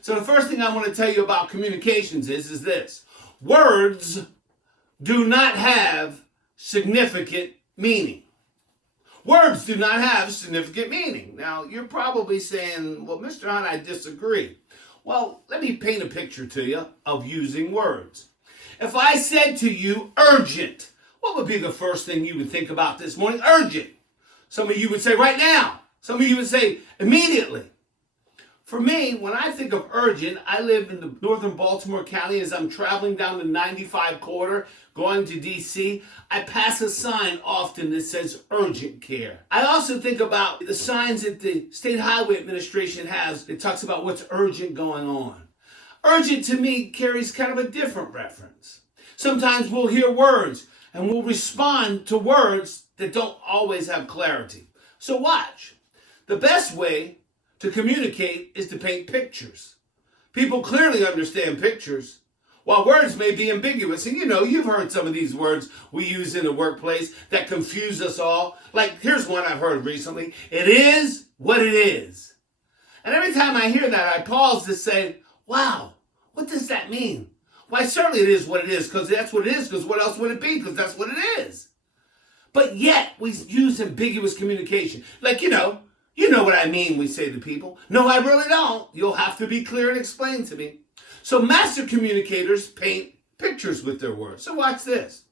So the first thing I want to tell you about communications is this. Words do not have significant meaning. Words do not have significant meaning. Now, you're probably saying, well, Mr. Hunt, I disagree. Well, let me paint a picture to you of using words. If I said to you, urgent, what would be the first thing you would think about this morning? Urgent. Some of you would say right now. Some of you would say immediately. For me, when I think of urgent, I live in the northern Baltimore County. As I'm traveling down the 95 corridor, going to D.C., I pass a sign often that says urgent care. I also think about the signs that the State Highway Administration has. It talks about what's urgent going on. Urgent to me carries kind of a different reference. Sometimes we'll hear words and we'll respond to words that don't always have clarity. So watch. The best way to communicate is to paint pictures. People clearly understand pictures, while words may be ambiguous. And you've heard some of these words we use in the workplace that confuse us all. Like, here's one I've heard recently. It is what it is. And every time I hear that, I pause to say, wow, what does that mean? Why, certainly it is what it is, because that's what it is, because what else would it be? Because that's what it is. But yet, we use ambiguous communication. Like, you know what I mean, we say to people. No, I really don't. You'll have to be clear and explain to me. So master communicators paint pictures with their words. So watch this.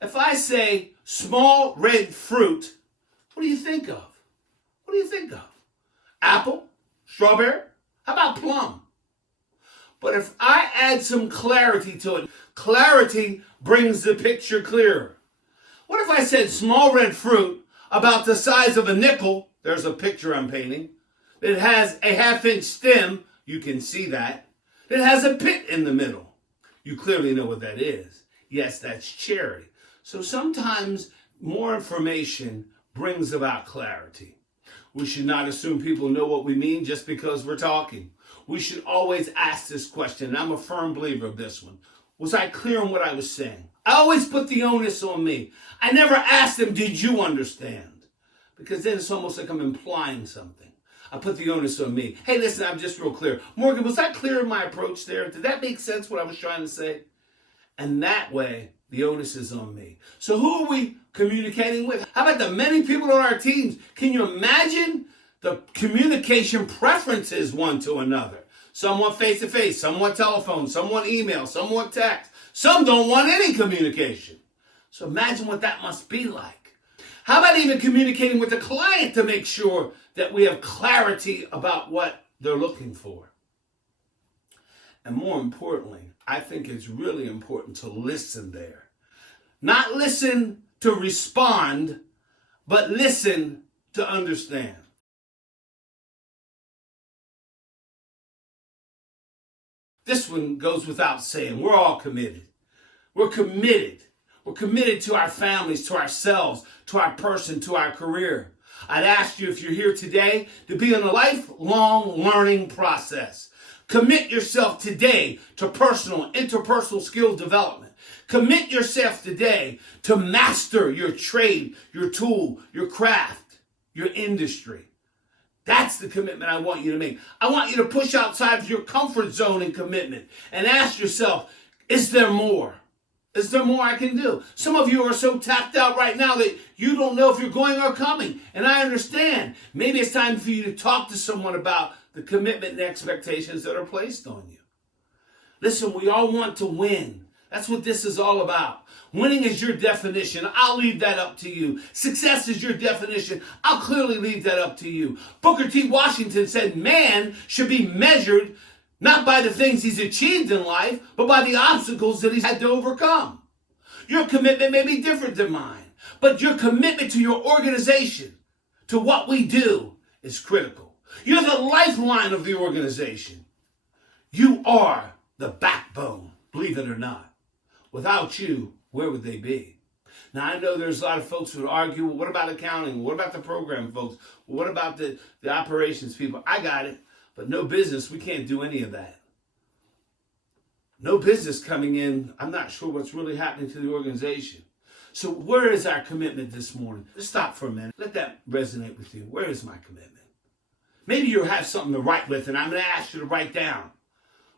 If I say small red fruit, what do you think of? What do you think of? Apple? Strawberry? How about plum? But if I add some clarity to it, clarity brings the picture clearer. What if I said small red fruit about the size of a nickel? There's a picture I'm painting. It has a 1/2-inch stem. You can see that. It has a pit in the middle. You clearly know what that is. Yes, that's cherry. So sometimes more information brings about clarity. We should not assume people know what we mean just because we're talking. We should always ask this question, and I'm a firm believer of this one. Was I clear on what I was saying? I always put the onus on me. I never asked them, did you understand? Because then it's almost like I'm implying something. I put the onus on me. Hey, listen, I'm just real clear. Morgan, was I clear in my approach there? Did that make sense what I was trying to say? And that way, the onus is on me. So who are we communicating with? How about the many people on our teams? Can you imagine the communication preferences one to another? Some want face-to-face, some want telephone, some want email, some want text. Some don't want any communication. So imagine what that must be like. How about even communicating with the client to make sure that we have clarity about what they're looking for? And more importantly, I think it's really important to listen there. Not listen to respond, but listen to understand. This one goes without saying. We're all committed. We're committed. We're committed to our families, to ourselves, to our person, to our career. I'd ask you, if you're here today, to be in a lifelong learning process. Commit yourself today to personal, interpersonal skill development. Commit yourself today to master your trade, your tool, your craft, your industry. That's the commitment I want you to make. I want you to push outside of your comfort zone in commitment and ask yourself, is there more? Is there more I can do? Some of you are so tapped out right now that you don't know if you're going or coming. And I understand. Maybe it's time for you to talk to someone about the commitment and expectations that are placed on you. Listen, we all want to win. That's what this is all about. Winning is your definition. I'll leave that up to you. Success is your definition. I'll clearly leave that up to you. Booker T. Washington said man should be measured not by the things he's achieved in life, but by the obstacles that he's had to overcome. Your commitment may be different than mine, but your commitment to your organization, to what we do, is critical. You're the lifeline of the organization. You are the backbone, believe it or not. Without you, where would they be? Now, I know there's a lot of folks who would argue, well, what about accounting? What about the program folks? What about the operations people? I got it. But no business, we can't do any of that. No business coming in, I'm not sure what's really happening to the organization. So where is our commitment this morning? Let's stop for a minute. Let that resonate with you. Where is my commitment? Maybe you have something to write with, and I'm going to ask you to write down.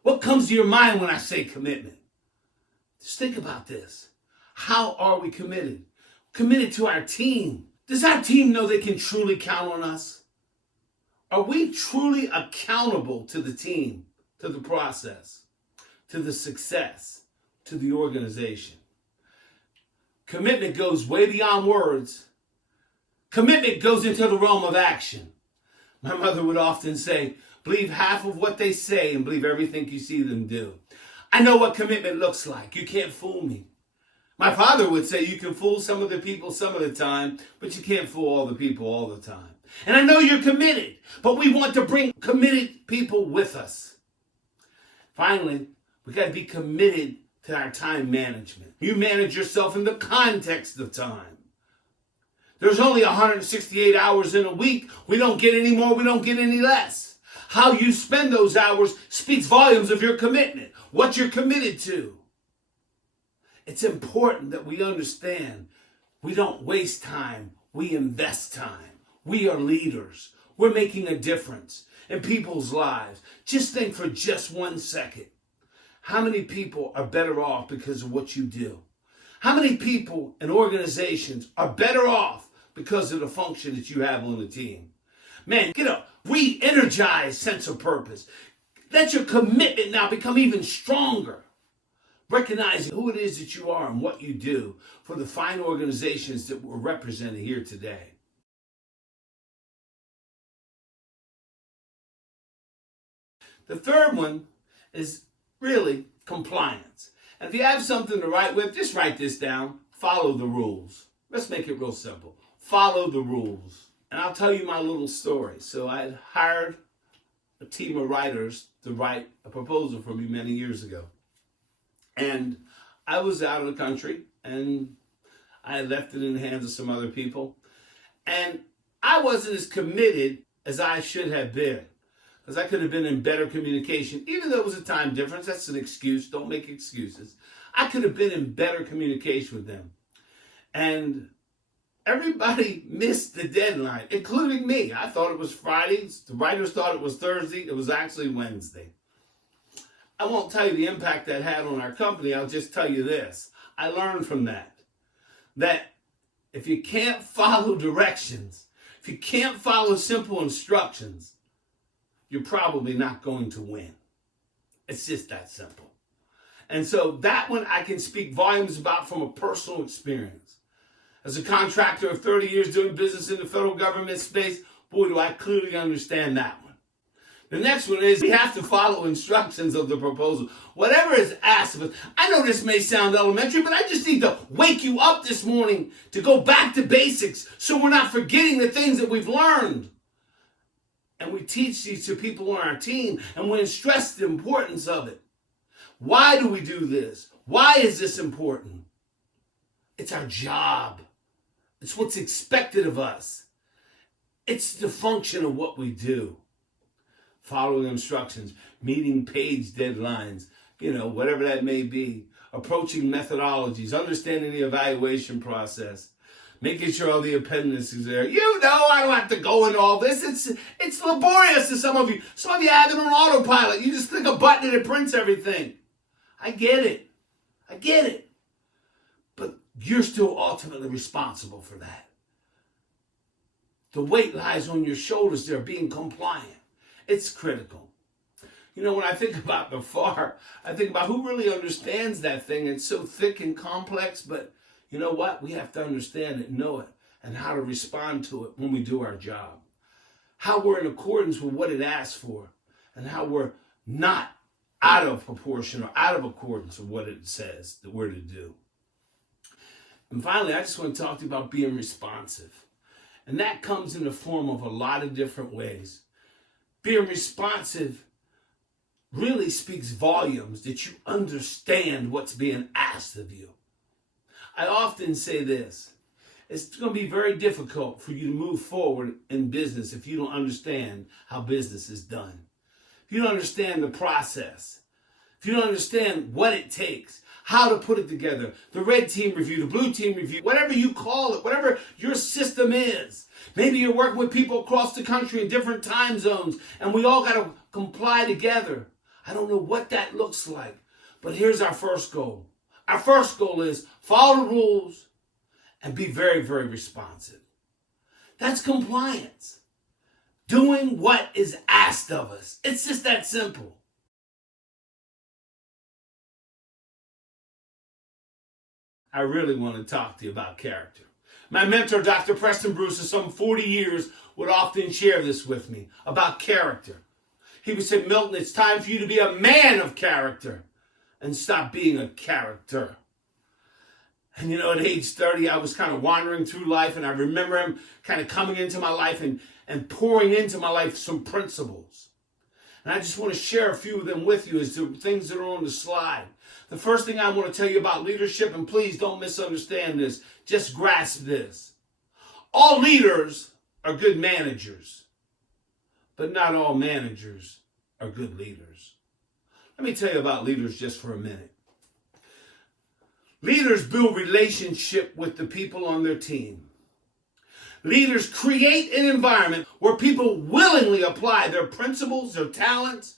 What comes to your mind when I say commitment? Just think about this. How are we committed? Committed to our team. Does our team know they can truly count on us? Are we truly accountable to the team, to the process, to the success, to the organization? Commitment goes way beyond words. Commitment goes into the realm of action. My mother would often say, believe half of what they say and believe everything you see them do. I know what commitment looks like. You can't fool me. My father would say you can fool some of the people some of the time, but you can't fool all the people all the time. And I know you're committed, but we want to bring committed people with us. Finally, we got to be committed to our time management. You manage yourself in the context of time. There's only 168 hours in a week. We don't get any more, we don't get any less. How you spend those hours speaks volumes of your commitment, what you're committed to. It's important that we understand we don't waste time, we invest time. We are leaders. We're making a difference in people's lives. Just think for just 1 second. How many people are better off because of what you do? How many people and organizations are better off because of the function that you have on the team? Man, get a re-energized sense of purpose. Let your commitment now become even stronger. Recognizing who it is that you are and what you do for the fine organizations that we're representing here today. The third one is really compliance. And if you have something to write with, just write this down. Follow the rules. Let's make it real simple. Follow the rules. And I'll tell you my little story. So I hired a team of writers to write a proposal for me many years ago. And I was out of the country and I left it in the hands of some other people. And I wasn't as committed as I should have been. Because I could have been in better communication, even though it was a time difference. That's an excuse. Don't make excuses. I could have been in better communication with them. And everybody missed the deadline, including me. I thought it was Friday. The writers thought it was Thursday. It was actually Wednesday. I won't tell you the impact that had on our company. I'll just tell you this. I learned from that if you can't follow directions, if you can't follow simple instructions, you're probably not going to win. It's just that simple. And so that one I can speak volumes about from a personal experience. As a contractor of 30 years doing business in the federal government space, boy, do I clearly understand that one. The next one is we have to follow instructions of the proposal. Whatever is asked of us. I know this may sound elementary, but I just need to wake you up this morning to go back to basics so we're not forgetting the things that we've learned. And we teach these to people on our team, and we stress the importance of it. Why do we do this? Why is this important? It's our job. It's what's expected of us. It's the function of what we do. Following instructions, meeting page deadlines, whatever that may be. Approaching methodologies, understanding the evaluation process. Making sure all the appendices are there. I don't have to go into all this. It's laborious to some of you. Some of you have it on autopilot. You just click a button and it prints everything. I get it. But you're still ultimately responsible for that. The weight lies on your shoulders there, being compliant. It's critical. When I think about the FAR, I think about who really understands that thing. It's so thick and complex, but you know what? We have to understand it, know it, and how to respond to it when we do our job. How we're in accordance with what it asks for, and how we're not out of proportion or out of accordance with what it says that we're to do. And finally, I just want to talk to you about being responsive. And that comes in the form of a lot of different ways. Being responsive really speaks volumes that you understand what's being asked of you. I often say this. It's going to be very difficult for you to move forward in business if you don't understand how business is done. If you don't understand the process. If you don't understand what it takes, how to put it together, the red team review, the blue team review, whatever you call it, whatever your system is. Maybe you're working with people across the country in different time zones and we all got to comply together. I don't know what that looks like. But here's our first goal. Our first goal is follow the rules and be very, very responsive. That's compliance. Doing what is asked of us. It's just that simple. I really want to talk to you about character. My mentor, Dr. Preston Bruce, for some 40 years, would often share this with me about character. He would say, Milton, it's time for you to be a man of character and stop being a character. And at age 30, I was kind of wandering through life, and I remember him kind of coming into my life and pouring into my life some principles. And I just want to share a few of them with you as the things that are on the slide. The first thing I want to tell you about leadership, and please don't misunderstand this, just grasp this. All leaders are good managers, but not all managers are good leaders. Let me tell you about leaders just for a minute. Leaders build relationship with the people on their team. Leaders create an environment where people willingly apply their principles, their talents,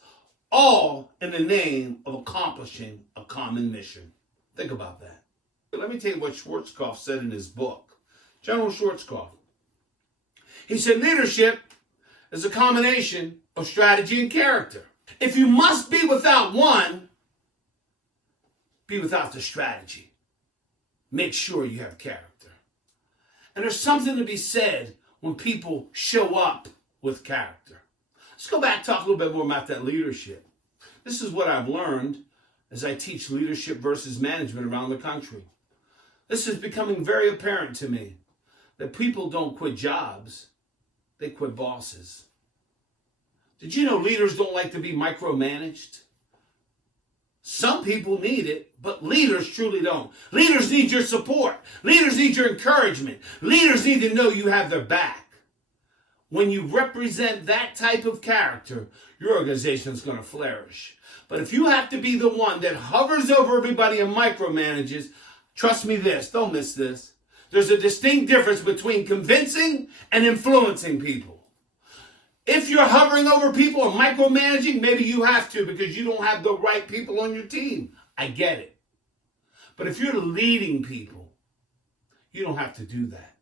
all in the name of accomplishing a common mission. Think about that. Let me tell you what Schwarzkopf said in his book. General Schwarzkopf. He said, leadership is a combination of strategy and character. If you must be without one, be without the strategy. Make sure you have character. And there's something to be said when people show up with character. Let's go back and talk a little bit more about that leadership. This is what I've learned as I teach leadership versus management around the country. This is becoming very apparent to me that people don't quit jobs, they quit bosses. Did you know leaders don't like to be micromanaged? Some people need it, but leaders truly don't. Leaders need your support. Leaders need your encouragement. Leaders need to know you have their back. When you represent that type of character, your organization is going to flourish. But if you have to be the one that hovers over everybody and micromanages, trust me this, don't miss this. There's a distinct difference between convincing and influencing people. If you're hovering over people and micromanaging, maybe you have to because you don't have the right people on your team. I get it. But if you're leading people, you don't have to do that.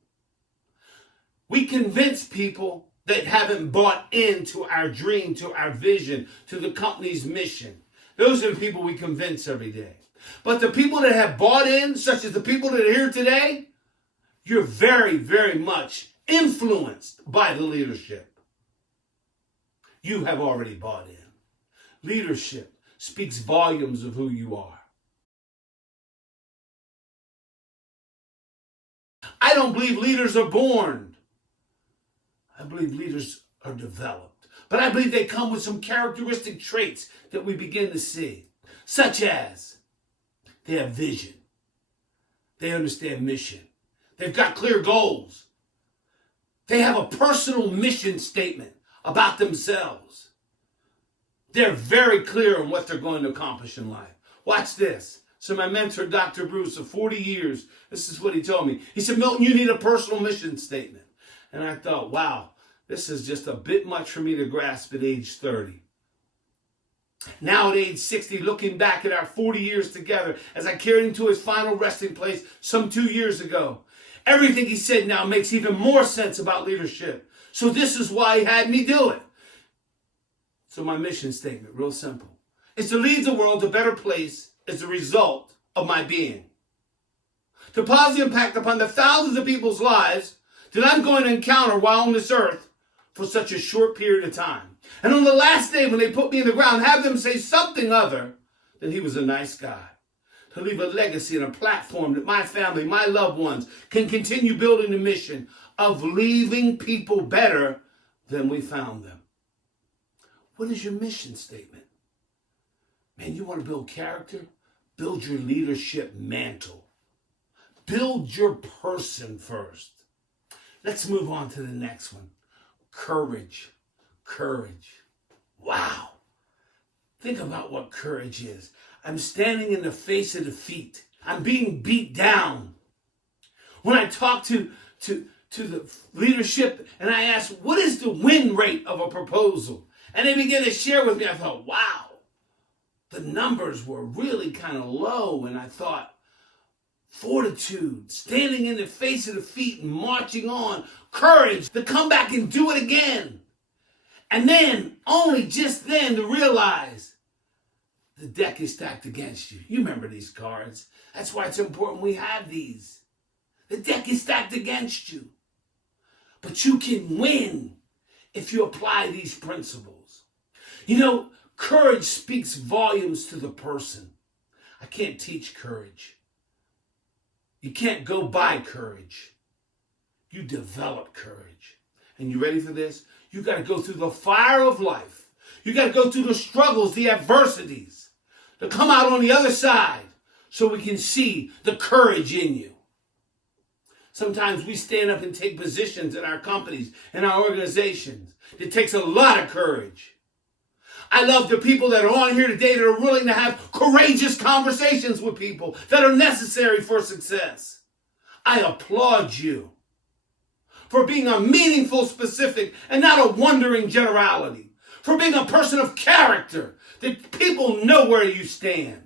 We convince people that haven't bought into our dream, to our vision, to the company's mission. Those are the people we convince every day. But the people that have bought in, such as the people that are here today, you're very, very much influenced by the leadership. You have already bought in. Leadership speaks volumes of who you are. I don't believe leaders are born. I believe leaders are developed. But I believe they come with some characteristic traits that we begin to see, such as they have vision. They understand mission. They've got clear goals. They have a personal mission statement about themselves. They're very clear on what they're going to accomplish in life. Watch this. So my mentor, Dr. Bruce, of 40 years, this is what he told me. He said, Milton, you need a personal mission statement. And I thought, wow, this is just a bit much for me to grasp at age 30. Now at age 60, looking back at our 40 years together, as I carried him to his final resting place some 2 years ago, everything he said now makes even more sense about leadership. So this is why he had me do it. So my mission statement, real simple, is to leave the world a better place as a result of my being. To positive impact upon the thousands of people's lives that I'm going to encounter while on this earth for such a short period of time. And on the last day when they put me in the ground, have them say something other than he was a nice guy. To leave a legacy and a platform that my family, my loved ones can continue building the mission of leaving people better than we found them. What is your mission statement? Man, you want to build character? Build your leadership mantle. Build your person first. Let's move on to the next one. Courage. Courage. Wow. Think about what courage is. I'm standing in the face of defeat. I'm being beat down. When I talk to the leadership and I ask, what is the win rate of a proposal? And they begin to share with me. I thought, wow, the numbers were really kind of low, and I thought, fortitude, standing in the face of defeat and marching on, courage to come back and do it again. And then, only just then to realize the deck is stacked against you. You remember these cards. That's why it's important we have these. The deck is stacked against you. But you can win if you apply these principles. You know, courage speaks volumes to the person. I can't teach courage. You can't go buy courage. You develop courage. And you ready for this? You got to go through the fire of life. You got to go through the struggles, the adversities, to come out on the other side so we can see the courage in you. Sometimes we stand up and take positions in our companies, in our organizations. It takes a lot of courage. I love the people that are on here today that are willing to have courageous conversations with people that are necessary for success. I applaud you for being a meaningful specific and not a wandering generality. For being a person of character that people know where you stand.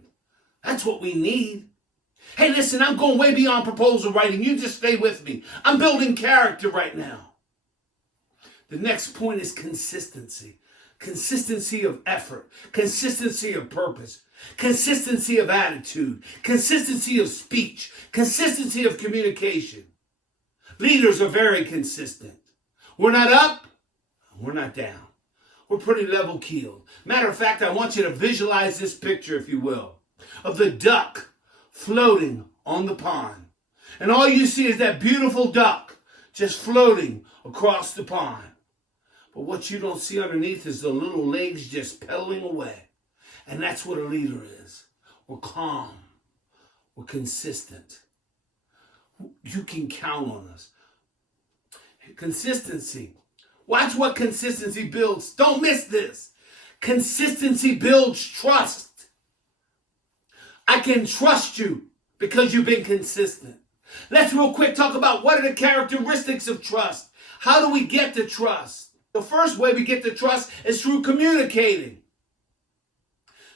That's what we need. Hey, listen, I'm going way beyond proposal writing. You just stay with me. I'm building character right now. The next point is consistency. Consistency of effort. Consistency of purpose. Consistency of attitude. Consistency of speech. Consistency of communication. Leaders are very consistent. We're not up. We're not down. We're pretty level-keeled. Matter of fact, I want you to visualize this picture, if you will, of the duck floating on the pond. And all you see is that beautiful duck just floating across the pond. But what you don't see underneath is the little legs just pedaling away. And that's what a leader is. We're calm. We're consistent. You can count on us. Consistency. Watch what consistency builds. Don't miss this. Consistency builds trust. I can trust you because you've been consistent. Let's real quick talk about what are the characteristics of trust. How do we get to trust? The first way we get to trust is through communicating.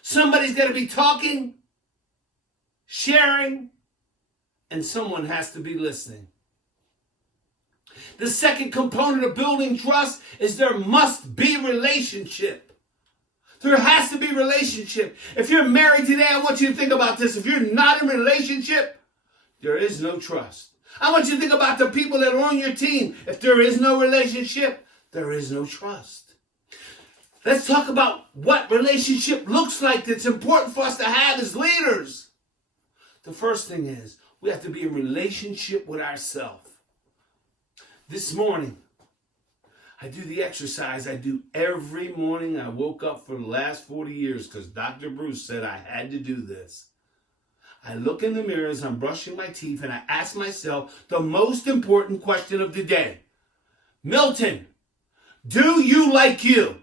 Somebody's got to be talking, sharing, and someone has to be listening. The second component of building trust is there must be relationship. There has to be relationship. If you're married today, I want you to think about this. If you're not in a relationship, there is no trust. I want you to think about the people that are on your team. If there is no relationship, there is no trust. Let's talk about what relationship looks like that's important for us to have as leaders. The first thing is we have to be in relationship with ourselves. This morning, I do the exercise I do every morning. I woke up for the last 40 years because Dr. Bruce said I had to do this. I look in the mirror as I'm brushing my teeth and I ask myself the most important question of the day. Milton, do you like you?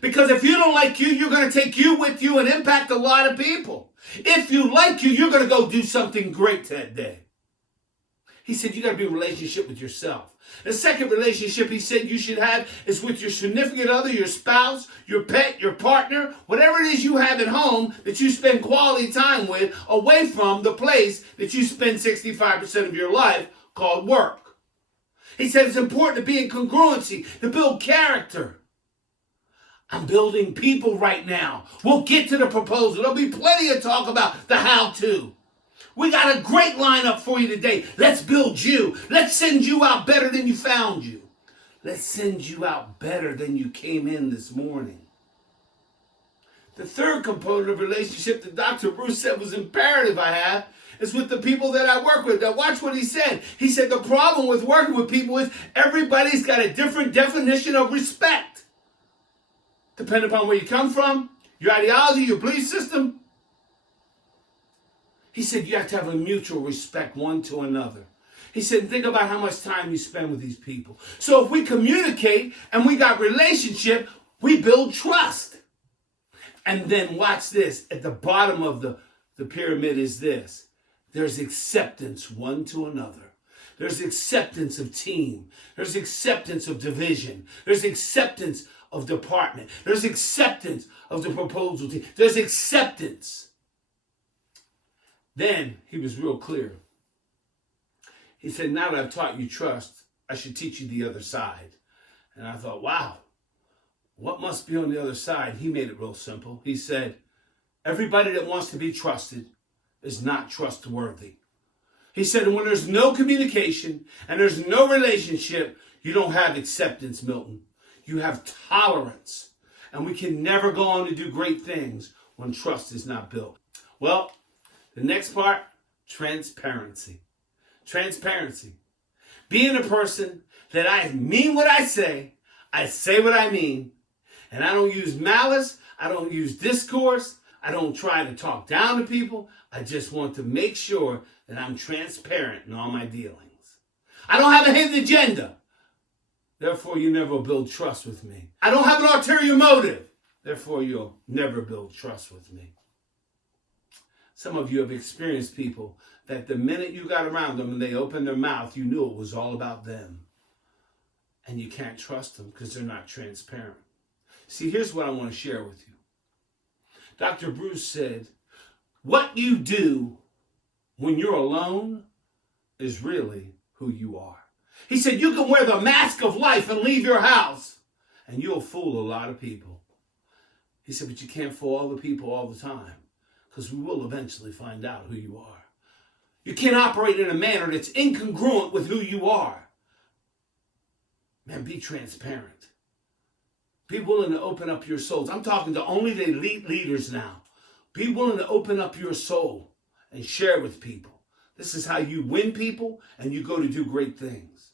Because if you don't like you, you're going to take you with you and impact a lot of people. If you like you, you're going to go do something great that day. He said you got to be in a relationship with yourself. The second relationship he said you should have is with your significant other, your spouse, your pet, your partner, whatever it is you have at home that you spend quality time with, away from the place that you spend 65% of your life called work. He said it's important to be in congruency, to build character. I'm building people right now. We'll get to the proposal. There'll be plenty of talk about the how-to. We got a great lineup for you today. Let's build you. Let's send you out better than you found you. Let's send you out better than you came in this morning. The third component of relationship that Dr. Bruce said was imperative I have is with the people that I work with. Now watch what he said. He said the problem with working with people is everybody's got a different definition of respect. Depending upon where you come from, your ideology, your belief system. He said you have to have a mutual respect one to another. He said think about how much time you spend with these people. So if we communicate and we got relationship, we build trust. And then watch this. At the bottom of the pyramid is this. There's acceptance one to another. There's acceptance of team. There's acceptance of division. There's acceptance of department. There's acceptance of the proposal team. There's acceptance. Then he was real clear. He said, now that I've taught you trust, I should teach you the other side. And I thought, wow, what must be on the other side? He made it real simple. He said, everybody that wants to be trusted is not trustworthy. He said, when there's no communication and there's no relationship, you don't have acceptance, Milton. You have tolerance. And we can never go on to do great things when trust is not built. Well, the next part, transparency. Transparency. Being a person that I mean what I say what I mean, and I don't use malice, I don't use discourse, I don't try to talk down to people. I just want to make sure that I'm transparent in all my dealings. I don't have a hidden agenda. Therefore, you never build trust with me. I don't have an ulterior motive. Therefore, you'll never build trust with me. Some of you have experienced people that the minute you got around them and they opened their mouth, you knew it was all about them. And you can't trust them because they're not transparent. See, here's what I want to share with you. Dr. Bruce said, what you do when you're alone is really who you are. He said, you can wear the mask of life and leave your house, and you'll fool a lot of people. He said, but you can't fool all the people all the time, because we will eventually find out who you are. You can't operate in a manner that's incongruent with who you are. Man, be transparent. Be willing to open up your souls. I'm talking to only the elite leaders now. Be willing to open up your soul and share with people. This is how you win people and you go to do great things.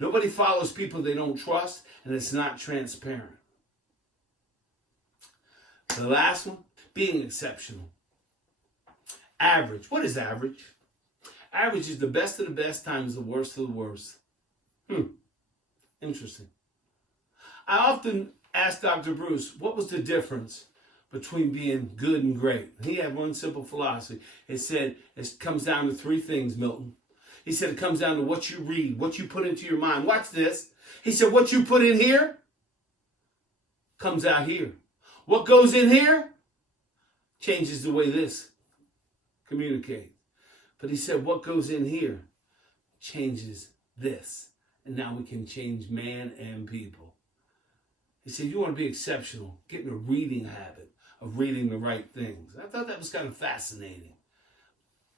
Nobody follows people they don't trust, and it's not transparent. The last one, being exceptional. Average. What is average? Average is the best of the best times the worst of the worst. Interesting. I often ask Dr. Bruce, what was the difference between being good and great? He had one simple philosophy. It said it comes down to three things, Milton. He said it comes down to what you read, what you put into your mind. Watch this. He said what you put in here comes out here. What goes in here changes the way this communicates. But he said what goes in here changes this. And now we can change man and people. He said, you want to be exceptional, get in a reading habit of reading the right things. I thought that was kind of fascinating.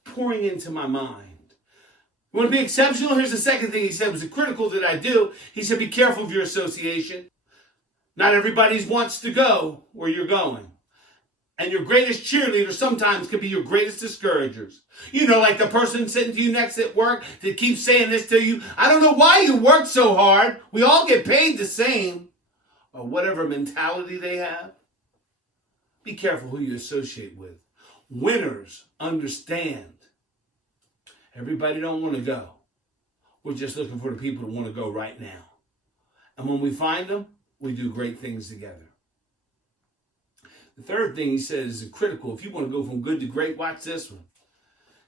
Pouring into my mind. You want to be exceptional? Here's the second thing he said. Was it critical that I do? He said, be careful of your association. Not everybody wants to go where you're going. And your greatest cheerleader sometimes can be your greatest discouragers. You know, like the person sitting to you next at work that keeps saying this to you. I don't know why you work so hard. We all get paid the same. Or whatever mentality they have. Be careful who you associate with. Winners understand. Everybody don't want to go. We're just looking for the people that want to go right now. And when we find them, we do great things together. The third thing he said is critical. If you want to go from good to great, watch this one.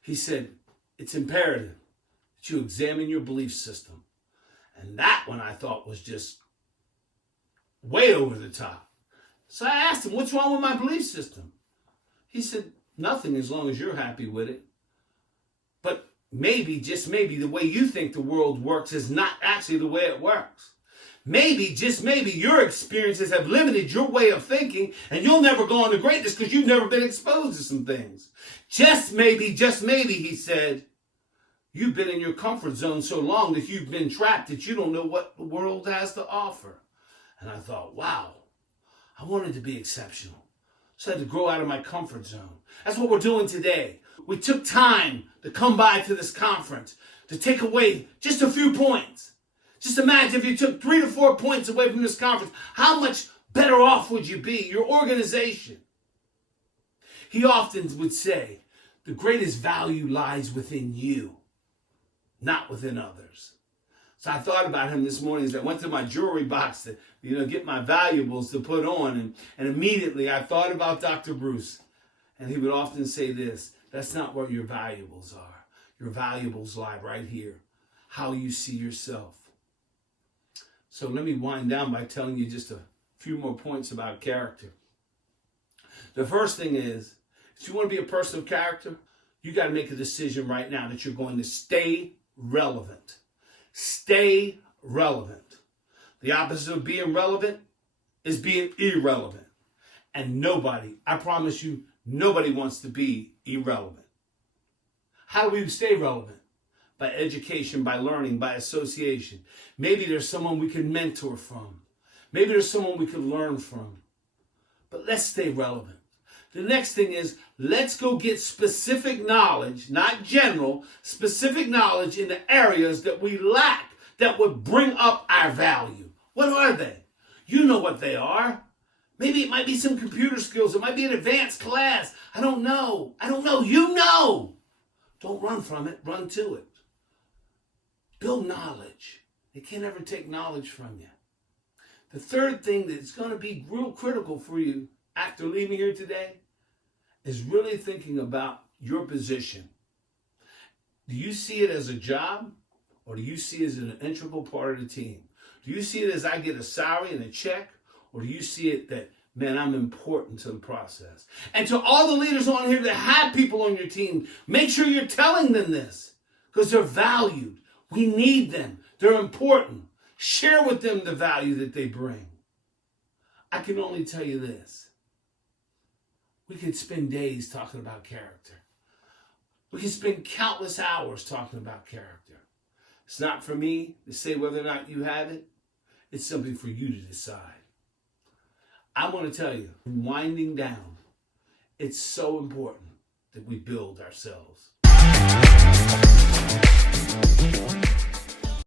He said, it's imperative that you examine your belief system. And that one I thought was just way over the top. So I asked him, what's wrong with my belief system? He said, nothing as long as you're happy with it. But maybe, just maybe, the way you think the world works is not actually the way it works. Maybe, just maybe, your experiences have limited your way of thinking and you'll never go on to greatness because you've never been exposed to some things. Just maybe, he said, you've been in your comfort zone so long that you've been trapped that you don't know what the world has to offer. And I thought, wow, I wanted to be exceptional. So I had to grow out of my comfort zone. That's what we're doing today. We took time to come by to this conference to take away just a few points. Just imagine if you took 3 to 4 points away from this conference, how much better off would you be? Your organization. He often would say, the greatest value lies within you, not within others. So I thought about him this morning as I went to my jewelry box to, get my valuables to put on. And immediately I thought about Dr. Bruce. And he would often say this, that's not where your valuables are. Your valuables lie right here. How you see yourself. So let me wind down by telling you just a a few more points about character. The first thing is, if you want to be a person of character, you got to make a decision right now that you're going to stay relevant. Stay relevant. The opposite of being relevant is being irrelevant. And nobody, I promise you, nobody wants to be irrelevant. How do we stay relevant? By education, by learning, by association. Maybe there's someone we can mentor from. Maybe there's someone we can learn from. But let's stay relevant. The next thing is, let's go get specific knowledge, not general, specific knowledge in the areas that we lack that would bring up our value. What are they? You know what they are. Maybe it might be some computer skills. It might be an advanced class. I don't know. You know. Don't run from it. Run to it. Build knowledge. They can't ever take knowledge from you. The third thing that's going to be real critical for you after leaving here today is really thinking about your position. Do you see it as a job, or do you see it as an integral part of the team? Do you see it as I get a salary and a check, or do you see it that, man, I'm important to the process? And to all the leaders on here that have people on your team, make sure you're telling them this, because they're valued. We need them. They're important. Share with them the value that they bring. I can only tell you this. We could spend days talking about character. We can spend countless hours talking about character. It's not for me to say whether or not you have it. It's something for you to decide. I want to tell you, winding down, it's so important that we build ourselves.